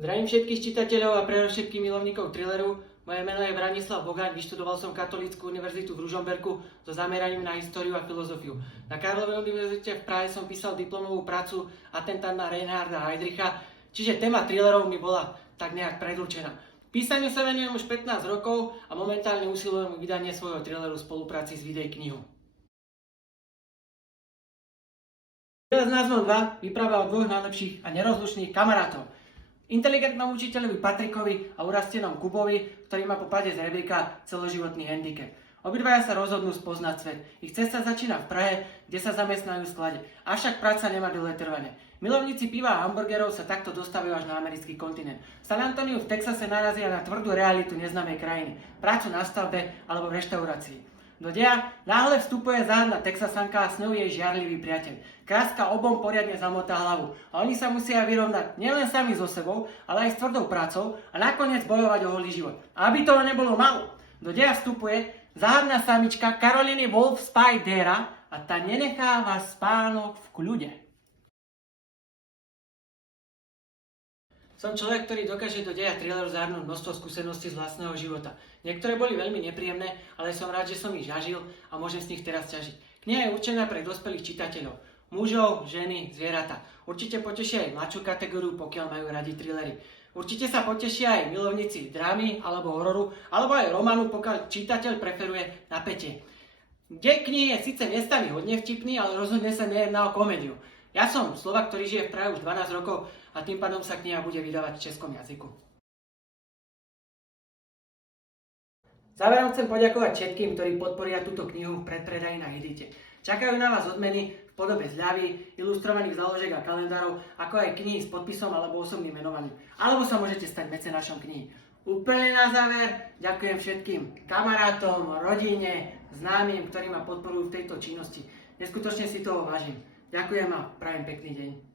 Zdravím všetkých čitateľov a predovšetkým milovníkov thrilleru. Moje meno je Branislav Bogaň, vyštudoval som Katolícku univerzitu v Ružomberku so zameraním na históriu a filozofiu. Na Karlovej univerzite v Prahe som písal diplomovú prácu Atentát na Reinharda Heydricha, čiže téma thrillerov mi bola tak nejak predurčená. Písaniu sa venujem už 15 rokov a momentálne usilujem o vydanie svojho thrilleru v spolupráci s Videj knihou. Thriller s názvom 2 vypráva o dvoch najlepších a nerozlučných kamarátov. Inteligentnom učiteľovi Patrikovi a urastenom Kubovi, ktorý má po páde z rebríka celoživotný handicap. Obidvaja sa rozhodnú spoznať svet. Ich cesta začína v Prahe, kde sa zamestnajú v sklade. Avšak práca nemá dlhé trvanie. Milovníci piva a hamburgerov sa takto dostavujú až na americký kontinent. V San Antoniu v Texase narazia na tvrdú realitu neznámej krajiny. Prácu na stavbe alebo v reštaurácii. Do deja náhle vstupuje záhadná Texasanka a s ňou jej žiarlivý priateľ. Kráska obom poriadne zamotá hlavu a oni sa musia vyrovnať nielen sami so sebou, ale aj s tvrdou prácou a nakoniec bojovať o holý život. A aby toho nebolo málo, do deja vstupuje záhadná samička Caroline Wolf Spidera a tá nenecháva spánok v kľude. Som človek, ktorý dokáže do deja thrilleru zahrnúť množstvo skúseností z vlastného života. Niektoré boli veľmi nepríjemné, ale som rád, že som ich zažil a môžem z nich teraz ťažiť. Kniha je určená pre dospelých čitateľov. Mužov, ženy, zvieratá. Určite potešia aj mladšiu kategóriu, pokiaľ majú radi thrillery. Určite sa potešia aj milovníci drámy alebo hororu, alebo aj románu, pokiaľ čitateľ preferuje napätie. Dej knihy je síce miestami hodne vtipný, ale rozhodne sa nejedná o komédiu. Ja som Slovák, ktorý žije v Prahe už 12 rokov a tým pádom sa kniha bude vydávať v českom jazyku. Záverom chcem poďakovať všetkým, ktorí podporia túto knihu v predpredaji na Edite. Čakajú na vás odmeny v podobe zľavy, ilustrovaných záložiek a kalendárov, ako aj knihy s podpisom alebo osobným menovaním. Alebo sa môžete stať mecenášom knihy. Úplne na záver ďakujem všetkým kamarátom, rodine, známym, ktorí ma podporujú v tejto činnosti. Neskutočne si toho vážim. Ďakujem a prajem pekný deň.